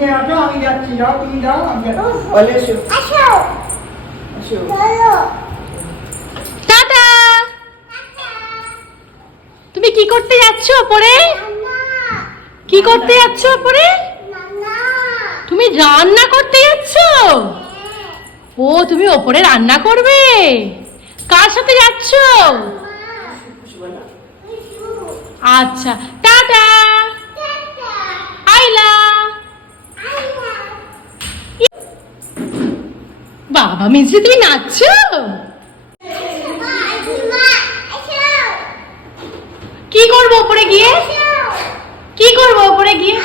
নিচে আসো, আমি যাচ্ছি। যাও, তুমি যাও, আমি যাচ্ছি। বলে এসো। আসো। টাটা। তুমি কি করতে যাচ্ছ ওপরে? কি করতে যাচ্ছ ওপরে? তুমি রান্না করতে যাচ্ছ? ও, তুমি ওপরে রান্না করবে? কার সাথে যাচ্ছ? আচ্ছা, টাটা। আইলা। বাবা মিজরি, তুমি নাচছো? কি করবো ওপরে গিয়ে? কি করবো ওপরে গিয়ে?